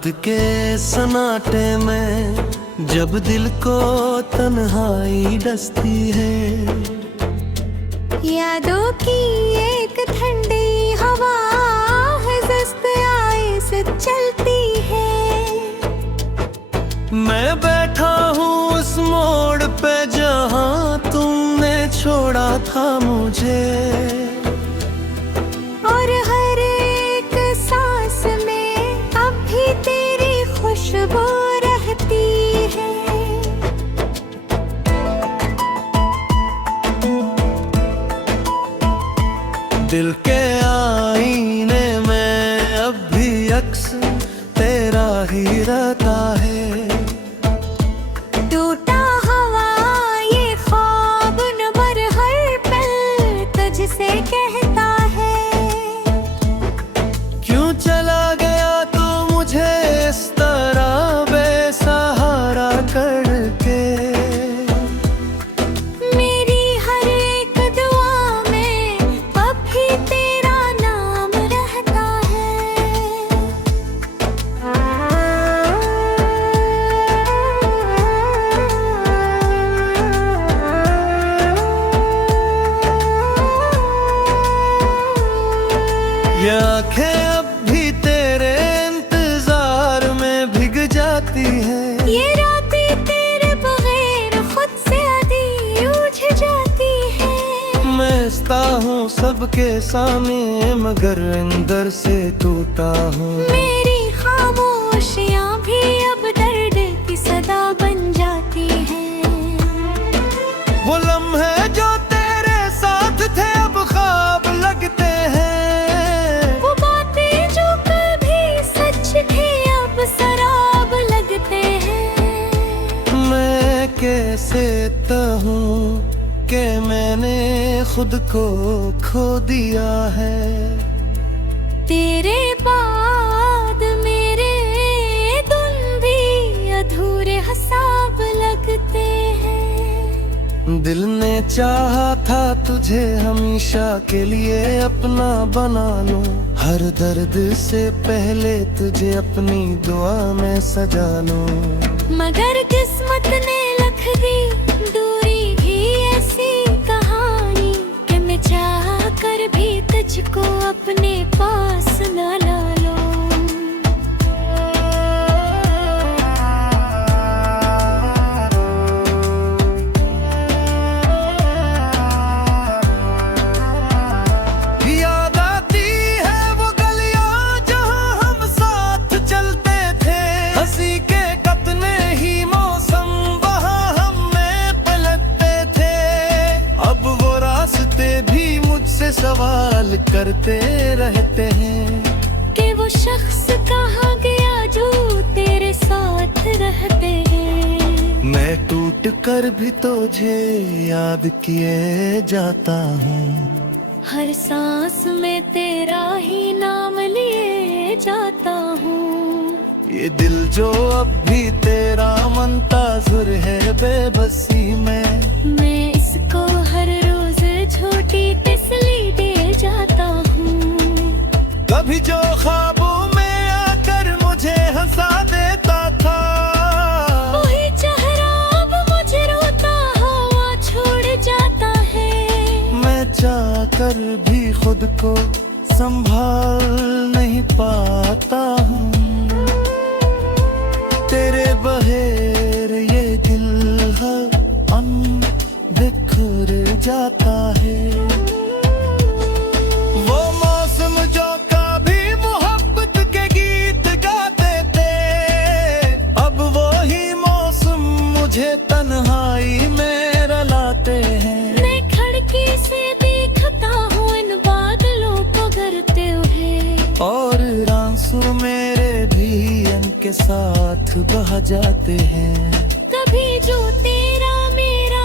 रात के सन्नाटे में जब दिल को तन्हाई डसती है, यादों की एक ठंडी हवा है दस्त आए से चलती है। मैं बैठा हूँ उस मोड़ पे जहाँ तुमने छोड़ा था मुझे, और हर एक सांस में अब भी तेरी खुशबू रहती है। दिल के आईने में अब भी अक्स तेरा ही रहता है। टूटा हुआ ये ख्वाब नंबर हर पल तुझसे कहता है। क्यों चला गया तू मुझे इस तरह बेसहारा करके, मेरी हर एक दुआ में अब भी तेरा नाम रहता है। ये आंखें अब भी तेरे इंतजार में भीग जाती हैं। ये रातें तेरे बगैर खुद से आधी उठ जाती है। मैं हंसता हूँ सबके सामने मगर अंदर से टूटा हूँ। मेरी खामोशियाँ भी अब दर्द की सदा बन जाती हैं। वो लम्हे जो तेरे साथ थे अब ख्वाब लगते हैं। वो बातें जो कभी सच थे अब शराब लगते हैं। मैं कैसे कहूँ कि मैंने खुद को खो दिया है। तेरे बाद मेरे दिन भी अधूरे हिसाब लगते हैं। दिल ने चाहा था तुझे हमेशा के लिए अपना बना लूं, हर दर्द से पहले तुझे अपनी दुआ में सजा लूं। मगर किस्मत ने लिख दी दूरी भी ऐसी कहानी कि मैं चाह कर भी तुझको अपने पास न ला लूं। याद आती है वो गलियां जहां हम साथ चलते थे, हंसी के कतने ही मौसम वहां हम में पलटते थे। अब वो रास्ते भी मुझसे सवाल करते रहते हैं कि वो शख्स कहाँ गया जो तेरे साथ रहते हैं। मैं टूट कर भी तुझे याद किए जाता हूँ। हर सांस में तेरा ही नाम लिए जाता हूँ। ये दिल जो अब भी तेरा मुंतज़िर है बेबसी में, मैं इसको हर रोज छोटी तसल्ली दे जाता हूँ। कभी जो ख्वाबों में आकर मुझे हंसा देता था, वही चेहरा अब मुझे रोता हुआ छोड़ जाता है। मैं चाह कर भी खुद को संभाल नहीं पाता हूँ। तेरे बहेर ये दिल है बिखर जाता है। वो मौसम जो कभी मोहब्बत के गीत गाते थे, अब वो ही मौसम मुझे तन्हाई में रुलाते हैं। मैं खिड़की से देखता हूँ इन बादलों को गिरते हुए, और आंसू मेरे भी इनके साथ बह जाते हैं। कभी जो तेरा मेरा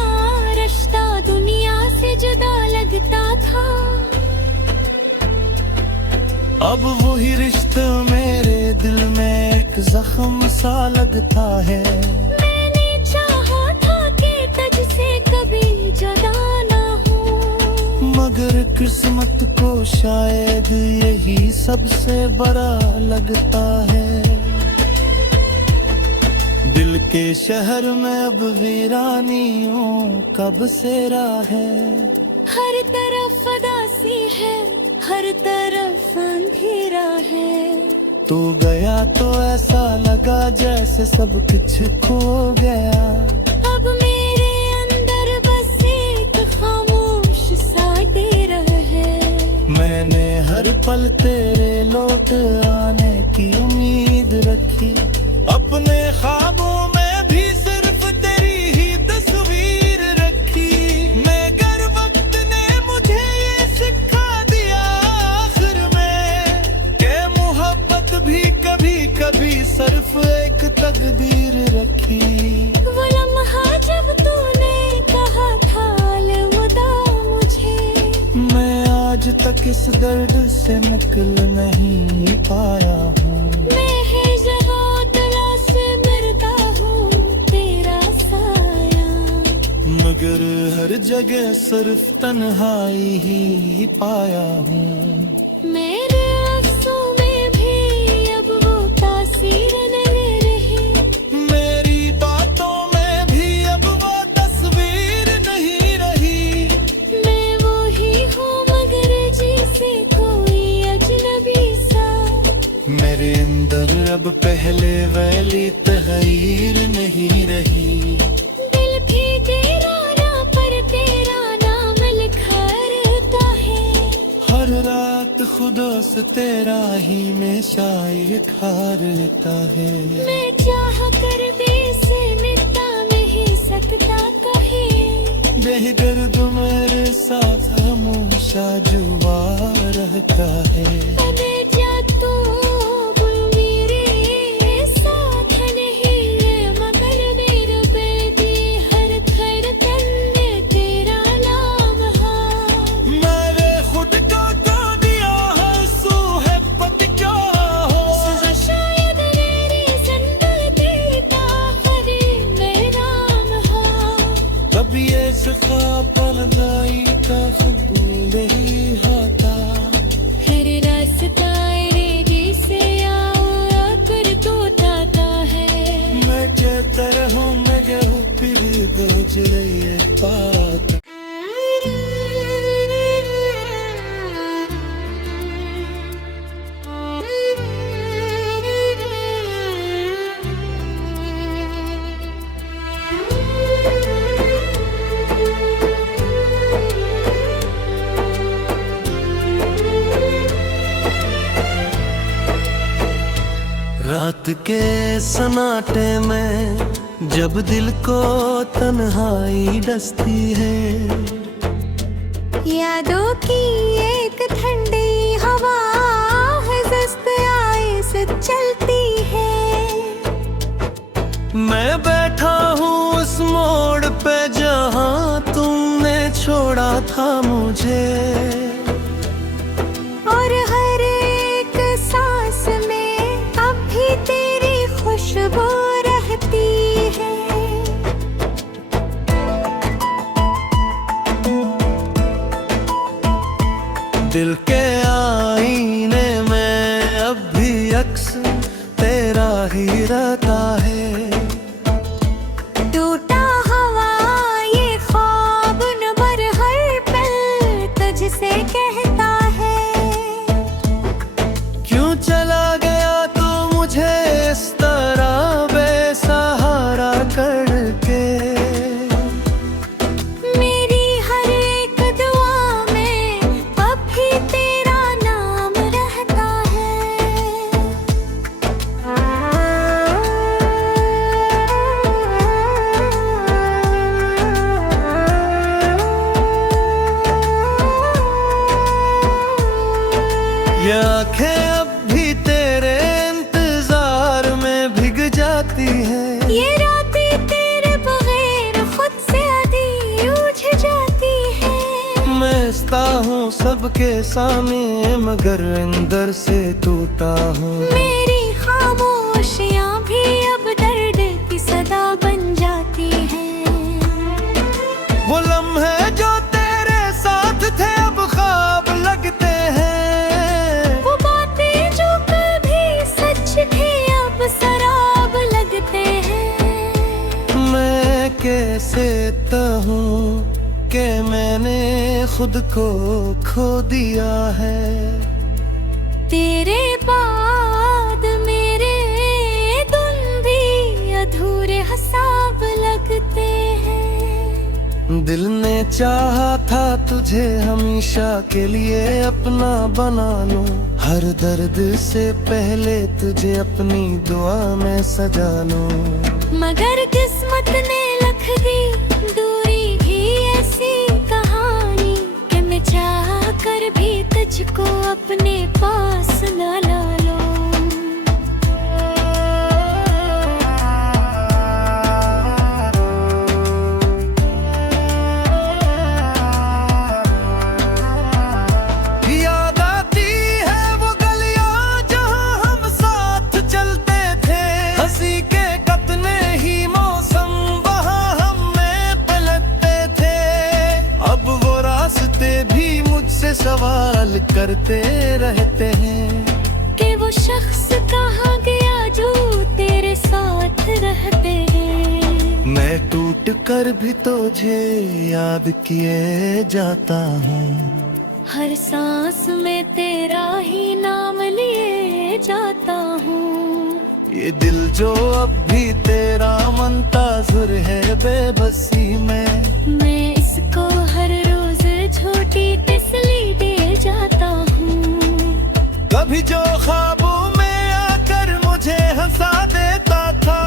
रिश्ता दुनिया से जुदा लगता था, अब वही रिश्ता मेरे दिल में एक जख्म सा लगता है। मैंने चाहा था कि तुझसे कभी जुदा ना हो, मगर किस्मत को शायद यही सबसे बड़ा लगता है। दिल के शहर में अब वीरानियों का बसेरा है। हर तरफ उदासी है, हर तरफ अंधेरा है। तू गया तो ऐसा लगा जैसे सब कुछ खो गया। अब मेरे अंदर बस एक खामोश सा डेरा है। मैंने हर पल तेरे लौट आने की उम्मीद रखी। अपने ख्वाबों में भी सिर्फ तेरी ही तस्वीर रखी। मगर वक्त ने मुझे ये सिखा दिया आखिर में कि मोहब्बत भी कभी कभी सिर्फ एक तकदीर रखी। वो लम्हा जब तूने कहा था अलविदा मुझे, मैं आज तक इस दर्द से निकल नहीं पाया हूँ। मैं हर जगह तलाश मरता हूँ तेरा साया। मगर हर जगह सिर्फ तन्हाई ही पाया हूँ। मेरे अफ़सों में भी अब वो तासीर नहीं रही। मेरी बातों में भी अब वो तस्वीर नहीं रही। मैं वो ही हूँ मगर जैसे कोई अजनबी सा। मेरे अंदर अब पहले वाली तगीर नहीं रही। दिल भी तेरा ना पर तेरा नाम लिखा रहता है। हर रात खुदा से तेरा ही में शायर खा रहता है। मैं चाह कर भी इसे मिटा नहीं सकता कहे। बेदर्द मेरे साथ हमेशा जुआ रहता है। अबे जा तू मेरे साथ नहीं है मगर मेरे बेदी हर धड़कन में तेरा नाम है। मैंने खुद को खो दिया है सोहबत क्या हो। सजा शायद मेरी जिंदगी का आखिरी नाम है। कभी ऐसे ख्वाब बंदाई का कबूल ही होता। हर रास्ता रेडी से आकर तो जाता है। मैं कहता रहूं मैं कहूँ फिर गुजर रही है बात। रात के सन्नाटे में जब दिल को तन्हाई डसती है। यादों की एक ठंडी हवा है जस्त आए से चलती है। मैं बैठा हूँ उस मोड़ पे जहाँ तुमने छोड़ा था मुझे। और हर एक सांस में अब भी तेरी खुशबू रहती है। दिल के आईने में अब भी अक्स तेरा ही रहता है। टूटा हवा ये ख्वाब नंबर हर पल तुझसे कहता है। क्यों चला गया तू मुझे इस तरह बेसहारा करके। मेरी हर एक दुआ में अब भी तेरा नाम रहता है। ये आंखें अब भी तेरे इंतजार में भीग जाती हैं। ये रातें तेरे बगैर खुद से आधी उठ जाती है। मैं हंसता हूँ सबके सामने मगर अंदर से टूटा हूँ। मेरी खामोशियाँ भी अब दर्द की सदा बन जाती हैं। वो लम्हे जो तेरे साथ थे अब ख्वाब लगते हैं। वो बातें जो कभी सच थी अब शराब लगते हैं। के मैंने खुद को खो दिया है। तेरे बाद मेरे दिन भी अधूरे हिसाब लगते हैं। दिल ने चाहा था तुझे हमेशा के लिए अपना बना लूं, हर दर्द से पहले तुझे अपनी दुआ में सजा लूं। मगर किस्मत ने लिख दी दूरी भी ऐसी कहानी कि मैं चाह कर भी तुझको अपने पास न ला लूं। याद आती है वो गलियां जहां हम साथ चलते थे, हंसी के कतने ही मौसम वहां हम में पलटते थे। अब वो रास्ते भी मुझसे सवाल करते रहते हैं कि वो शख्स कहाँ गया जो तेरे साथ रहते हैं। मैं टूट कर भी तुझे याद किए जाता हूँ, हर सांस में तेरा ही नाम लिए जाता हूँ। ये दिल जो अब भी तेरा मंताजुर है बेबसी में, मैं इसको हर रोज छोटी तसल्ली दे जाता हूँ। कभी जो ख्वाबों में आकर मुझे हंसा देता था,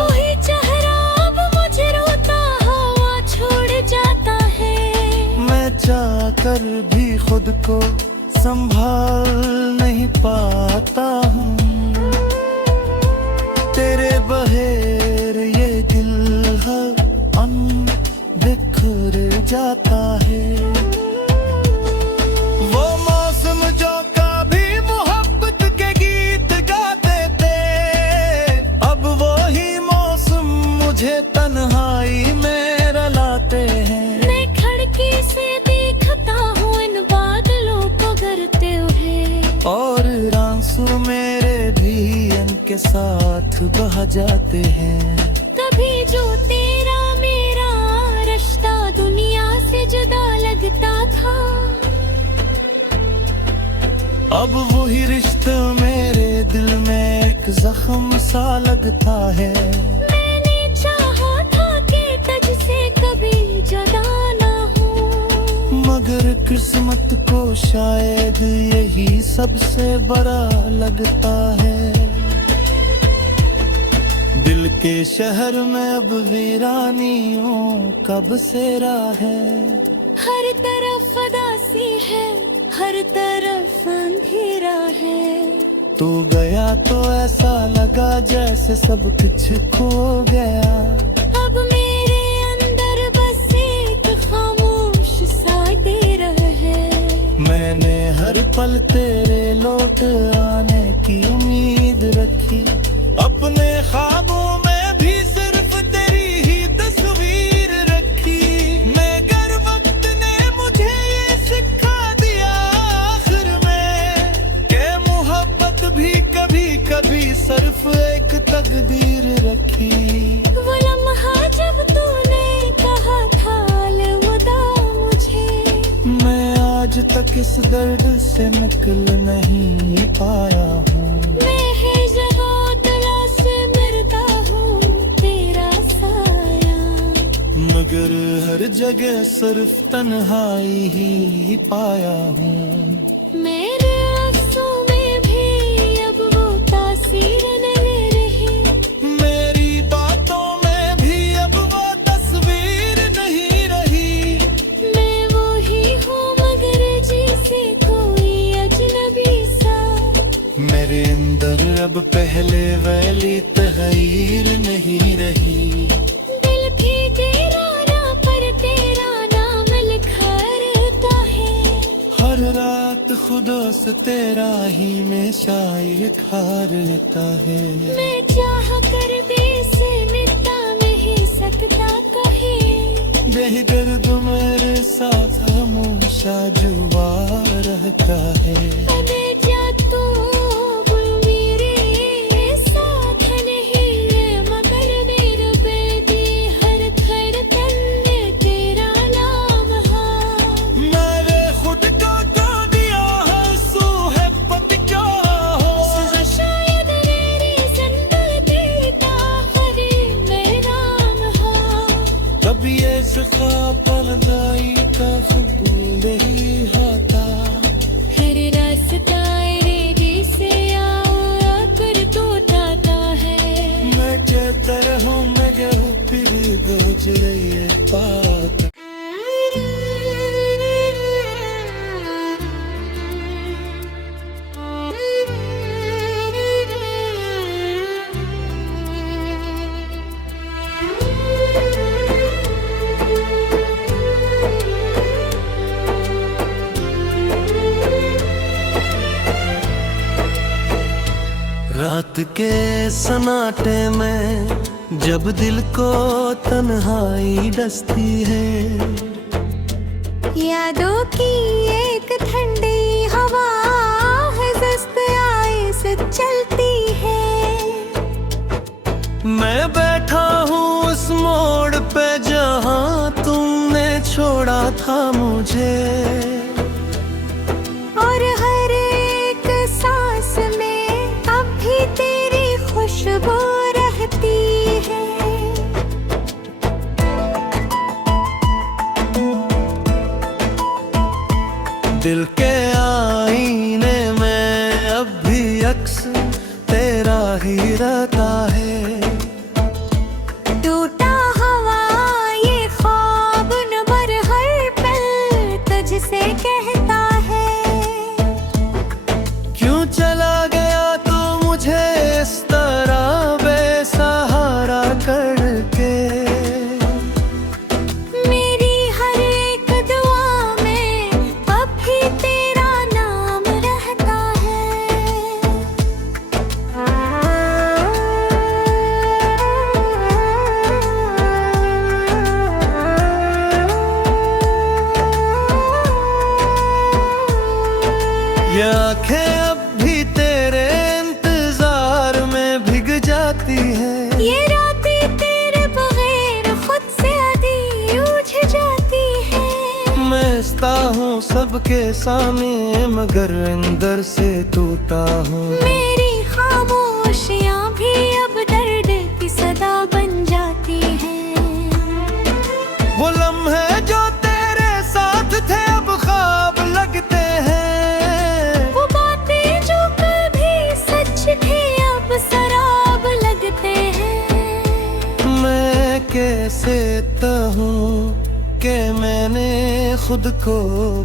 वही चेहरा अब मुझे रोता हुआ छोड़ जाता है। मैं चाह कर भी खुद को संभाल नहीं पाता हूँ। तेरे बहेर ये दिल हम बिखर जाता है। वो मौसम जो कभी मोहब्बत के गीत गाते थे, अब वो ही मौसम मुझे तन्हाई में रुलाते हैं। मैं खिड़की से देखता हूँ इन बादलों को गिरते हुए, और आंसू मेरे भी इनके साथ बह जाते हैं। तभी जो तेरा मेरा रिश्ता दुनिया से जुदा लगता था, अब वही रिश्ता मेरे दिल में एक जख्म सा लगता है। मैंने चाहा था कि तुझसे कभी जुदा ना हो, मगर किस्मत को शायद यही सबसे बड़ा लगता है। दिल के शहर में अब वीरानियों का बसेरा है। हर तरफ उदासी है, हर तरफ अंधेरा है। तू गया तो ऐसा लगा जैसे सब कुछ खो गया। अब मेरे अंदर बस एक खामोश सा देर है। मैंने हर पल तेरे लौट आने की उम्मीद रखी, अपने ख्वाबों में भी सिर्फ तेरी ही तस्वीर रखी। मगर वक्त ने मुझे ये सिखा दिया आखिर में कि मोहब्बत भी कभी कभी सिर्फ एक तकदीर रखी। वो लम्हा जब तूने कहा था अलविदा मुझे, मैं आज तक इस दर्द से निकल नहीं पाया हूँ। मैं है जहाँ तला से मरता हूँ तेरा साया, मगर हर जगह सिर्फ तन्हाई ही पाया हूँ। मेरे अफ़सों में भी अब वो तासीर नहीं रही, मेरी बातों में भी अब वो तस्वीर नहीं रही। मैं वो ही हूँ मगर जैसे कोई अजनबी सा। मेरे अंदर अब पहले वाली तगीर नहीं रही। दिल भी तेरा ना पर तेरा नाम लिखा रहता है। हर रात खुदा से तेरा ही में शायर खारता है। मैं चाह कर भी से मिटा नहीं सकता कहे, बेदर्द मेरे साथ हमेशा जुआ रहता है। अबे जा तू मेरे साथ नहीं है, मगर मेरे बेबी हर धड़कन में तेरा नाम के सन्नाटे में जब दिल को तन्हाई डसती है, यादों की एक ठंडी हवा है दस्त आए से चलती है। मैं बैठा हूँ उस मोड़ पे जहाँ तुमने छोड़ा था मुझे, और हर एक सांस में अब भी तेरी खुशबू रहती है। दिल के आईने में अब भी अक्स तेरा ही रहता है। टूटा हुआ ये ख्वाब नंबर हर पल तुझसे कहता है। क्यों चला गया तो मुझे इस तरह बेसहारा करके, मेरी हर एक दुआ में अब भी तेरा नाम रहता है। ये आंखें अब भी तेरे इंतजार में भीग जाती हैं। ये रातें तेरे बगैर खुद से आधी उलझ जाती है। मैं हंसता हूँ सबके सामने मगर अंदर से टूटा हूँ। मेरी खामोशियाँ भी अब दर्द की सदा बन जाती हैं। वो लम्हे जो तेरे साथ थे अब ख्वाब लगते हैं। वो बातें जो कभी सच थे अब शराब लगते हैं। मैं कैसे कहूँ कि मैंने खुद को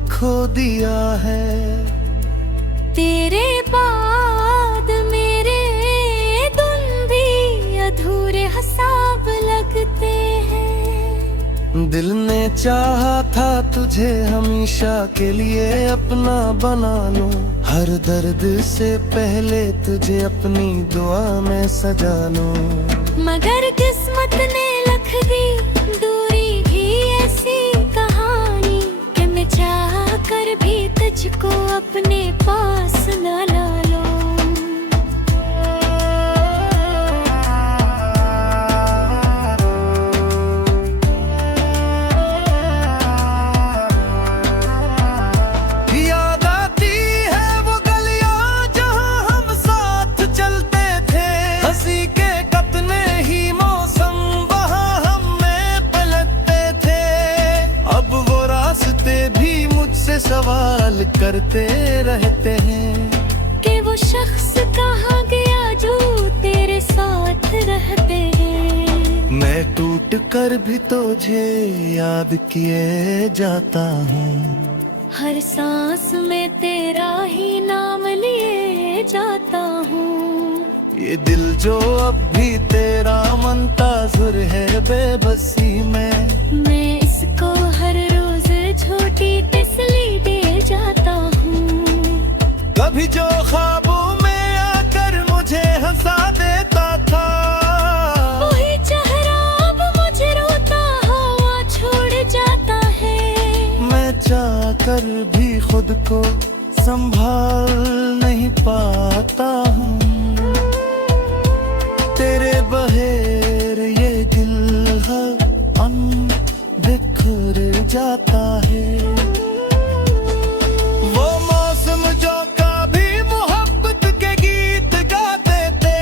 खो दिया है। तेरे बाद मेरे दिन भी अधूरे हिसाब लगते हैं। दिल ने चाहा था तुझे हमेशा के लिए अपना बना लो, हर दर्द से पहले तुझे अपनी दुआ में सजा लो। मगर किस्मत ने लिख दी दूरी भी ऐसी कहानी कि मैं चाह कर भी तुझको अपने पास न ला लो। याद आती है वो गलियां जहां हम साथ चलते थे, हंसी के कतने ही मौसम वहां हम में पलटते थे। अब वो रास्ते भी मुझसे सवाल करते रहते हैं कि वो शख्स कहाँ गया जो तेरे साथ रहते हैं। मैं टूट कर भी तुझे याद किए जाता हूँ। हर सांस में तेरा ही नाम लिए जाता हूँ। ये दिल जो अब भी तेरा मुंतज़िर है बेबसी में, मैं इसको हर रोज छोटी तसल्ली दे जाता हूँ। कभी जो ख्वाबों में आकर मुझे हंसा देता था, वही चेहरा अब मुझे रोता हुआ छोड़ जाता है। मैं चाह कर भी खुद को संभाल नहीं पाता हूँ। तेरे बहेर ये दिल है बिखर जाता है। वो मौसम जो कभी मोहब्बत के गीत गाते थे,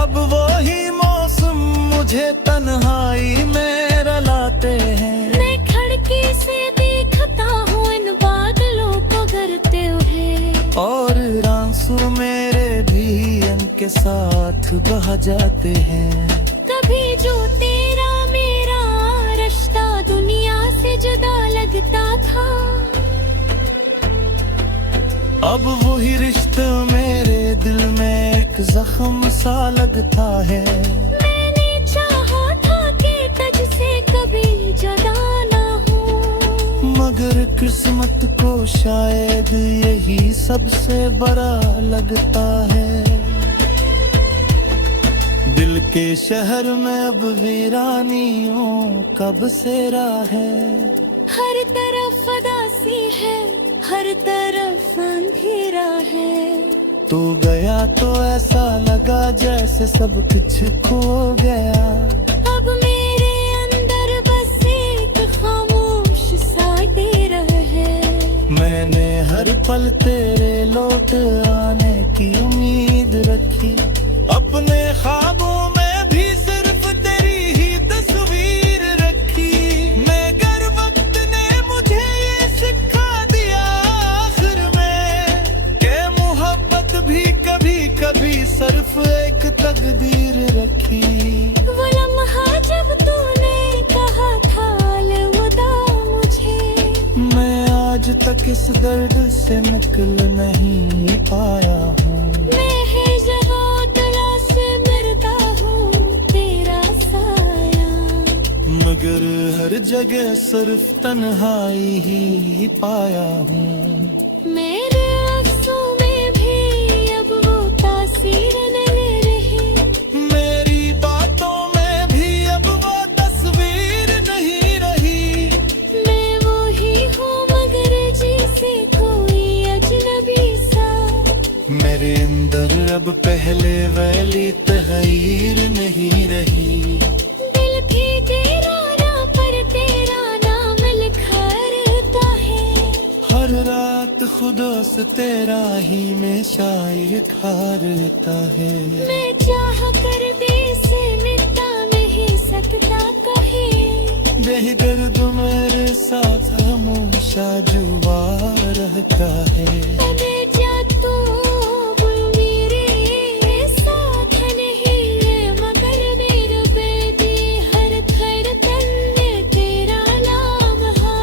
अब वो ही मौसम मुझे तन्हाई में रुलाते हैं। मैं खिड़की से देखता हूँ इन बादलों को गिरते हुए, और आंसू मेरे भी इनके साथ बह जाते हैं। कभी जो तेरा मेरा रिश्ता दुनिया से जुदा लगता था, अब वही रिश्ता मेरे दिल में एक जख्म सा लगता है। मैंने चाहा था कि तुझसे कभी जुदा ना हूँ, मगर किस्मत को शायद यही सबसे बड़ा लगता है। दिल के शहर में अब वीरानियों का बसेरा है। हर तरफ उदासी है, हर तरफ अंधेरा है। तू गया तो ऐसा लगा जैसे सब कुछ खो गया। अब मेरे अंदर बस एक खामोश सा डेरा है। मैंने हर पल तेरे लौट आने की उम्मीद रखी। अपने ख्वाबों में भी सिर्फ तेरी ही तस्वीर रखी। मगर वक्त ने मुझे ये सिखा दिया आखिर में कि मोहब्बत भी कभी कभी सिर्फ एक तकदीर रखी। वो लम्हा जब तूने कहा था अलविदा मुझे, मैं आज तक इस दर्द से निकल नहीं पाया हूँ। मैं है जवां तला से मरता हूँ तेरा साया। मगर हर जगह सिर्फ तन्हाई ही पाया हूँ। मेरे अफ़सों में भी अब वो तासीर नहीं रही। मेरी बातों में भी अब वो तस्वीर नहीं रही। मैं वो ही हूँ मगर जैसे कोई अजनबी सा। मेरे अंदर अब पहले वाली तहरीर नहीं रही। दिल भी तेरा ना पर तेरा नाम लिखा रहता है। हर रात खुदा से तेरा ही में शायर खा रहता है। मैं चाह कर भी से मिटा नहीं सकता कहे। बेदर्द मेरे साथ हमेशा जुआ रहता है। अबे जा तू मेरे साथ नहीं है मगर मेरे बेदी हर धड़कन में तेरा नाम है।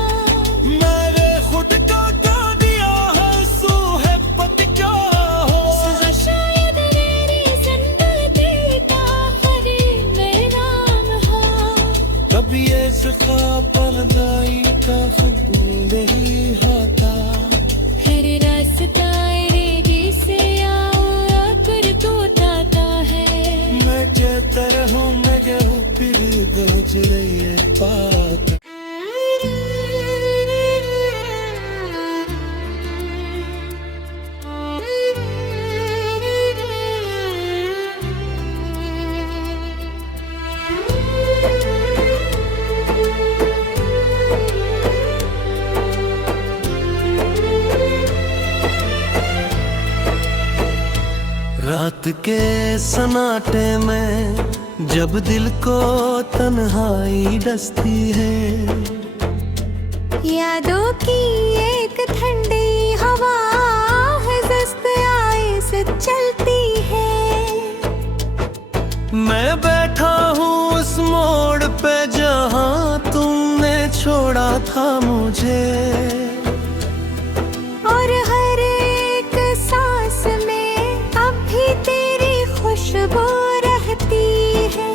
मैंने खुद का गा दिया है सू है पति क्या हो। शायद मेरी जिंदगी का आखिरी में नाम है। कभी ऐसे ख्वाब पर्दाई का खुद नहीं होता। हर रास्ता रेडी से आकर तू ताता है। मैं कहता रहूं मगर फिर गुज रही है बात। रात के सन्नाटे में जब दिल को तन्हाई डसती है। यादों की एक ठंडी हवा है जस्त आए से चलती है। मैं बैठा हूँ उस मोड़ पे जहाँ तुमने छोड़ा था मुझे। और हर एक सांस में अब भी तेरी खुशबू रहती है।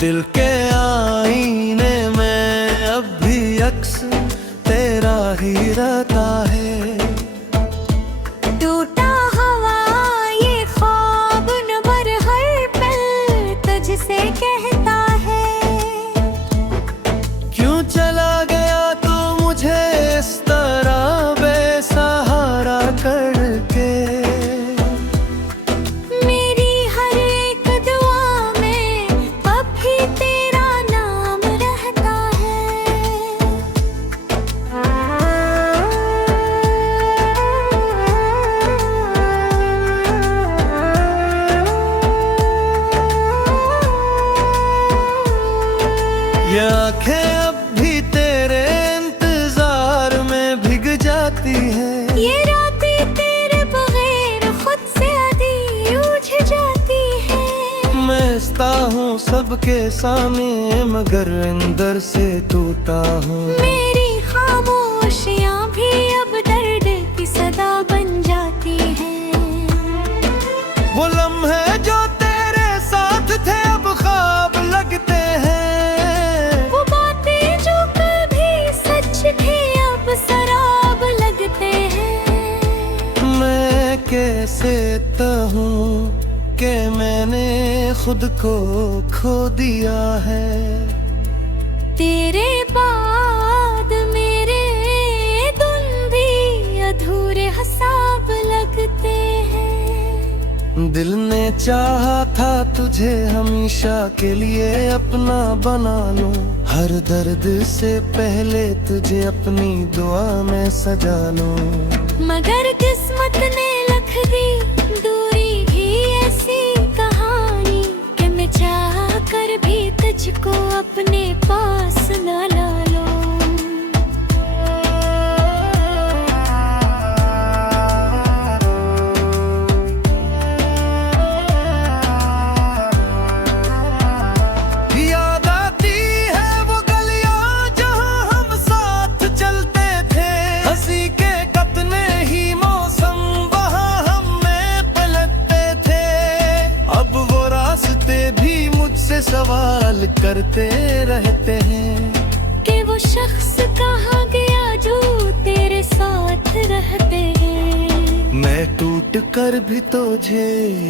दिल के आईने में अब भी अक्स तेरा ही रहता है। टूटा हवा ये ख्वाब नबर हर पल तुझसे कहता है। क्यों चला गया तो मुझे इस तरह बेसहारा करके। मेरी हर एक दुआ में अब भी तेरा नाम रहता है। ये आंखें अब भी तेरे इंतजार में भीग जाती हैं। ये रातें तेरे बगैर खुद से आधी उलझ जाती है। मैं हंसता हूँ सबके सामने मगर अंदर से टूटा हूँ। मेरी खामोशियाँ भी अब दर्द की सदा बन जाती हैं। वो लम्हे जो तेरे साथ थे अब ख्वाब लगते हैं। वो बातें जो कभी सच थी अब शराब लगते हैं। खुद को खो दिया है। तेरे बाद मेरे दिन भी अधूरे हिसाब लगते हैं। दिल ने चाहा था तुझे हमेशा के लिए अपना बना लूं, हर दर्द से पहले तुझे अपनी दुआ में सजा लूं। मगर किस्मत ने लिख दी दूरी भी ऐसी कहानी कि मैं चाह कर भी तुझको अपने पास न ला लूं। सवाल करते रहते हैं कि वो शख्स कहाँ गया जो तेरे साथ रहते हैं। मैं टूट कर भी तुझे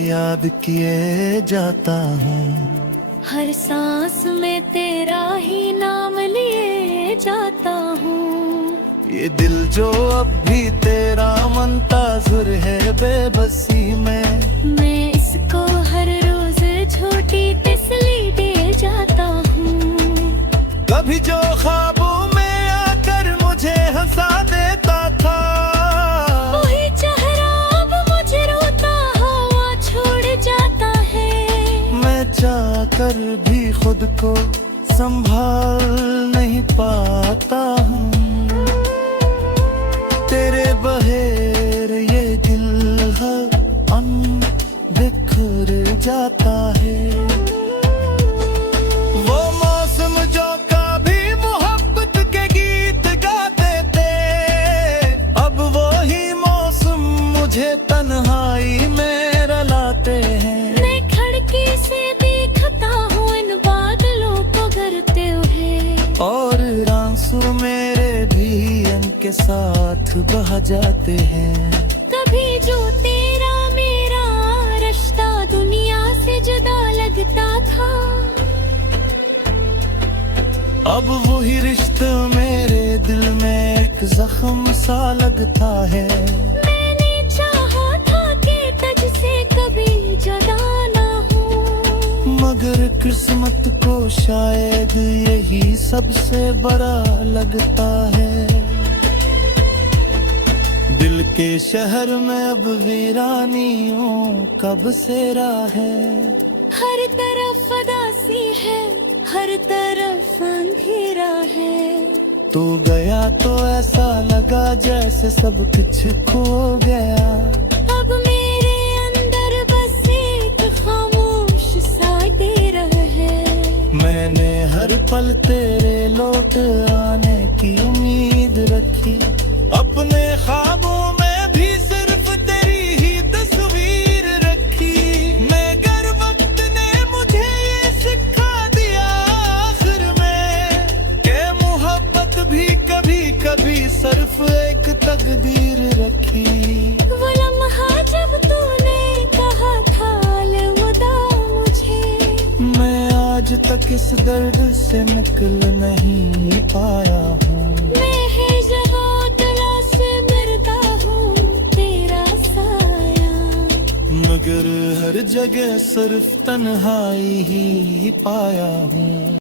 याद किए जाता हूँ, हर सांस में तेरा ही नाम लिए जाता हूँ। ये दिल जो अब भी तेरा मुंतज़िर है बेबसी में, मैं इसको हर रोज छोटी तसल्ली दे जाता हूँ। कभी जो ख्वाबों में आकर मुझे हंसा देता था, वही चेहरा अब मुझे रोता हुआ छोड़ जाता है। मैं चाह कर भी खुद को संभाल नहीं पाता हूँ। तेरे बहेर ये दिल है बिखर जाता है। वो मौसम जो कभी मोहब्बत के गीत गाते थे, अब वो ही मौसम मुझे तन्हाई में रुलाते हैं। मैं खिड़की से देखता हूँ इन बादलों को गिरते हुए, और आंसू मेरे भी इनके साथ बह जाते हैं। कभी जो तेरा मेरा रिश्ता दुनिया से जुदा लगता था, अब वही रिश्ता मेरे दिल में एक जख्म सा लगता है। मैंने चाहा था कि तुझसे कभी जुदा ना हूँ, मगर किस्मत को शायद यही सबसे बड़ा लगता है। दिल के शहर में अब वीरानियों का बसेरा है। हर तरफ उदासी है, हर तरफ अंधेरा है। तू गया तो ऐसा लगा जैसे सब कुछ खो गया। अब मेरे अंदर बस एक खामोश सा डेर है। मैंने हर पल तेरे लौट आने की उम्मीद रखी, अपने ख्वाबों में भी सिर्फ तेरी ही तस्वीर रखी। मगर वक्त ने मुझे ये सिखा दिया आखिर में कि मोहब्बत भी कभी कभी सिर्फ एक तकदीर रखी। वो लम्हा जब तूने कहा था अलविदा मुझे, मैं आज तक इस दर्द से निकल नहीं पाया हूँ। मगर हर जगह सिर्फ तन्हाई ही पाया हूँ।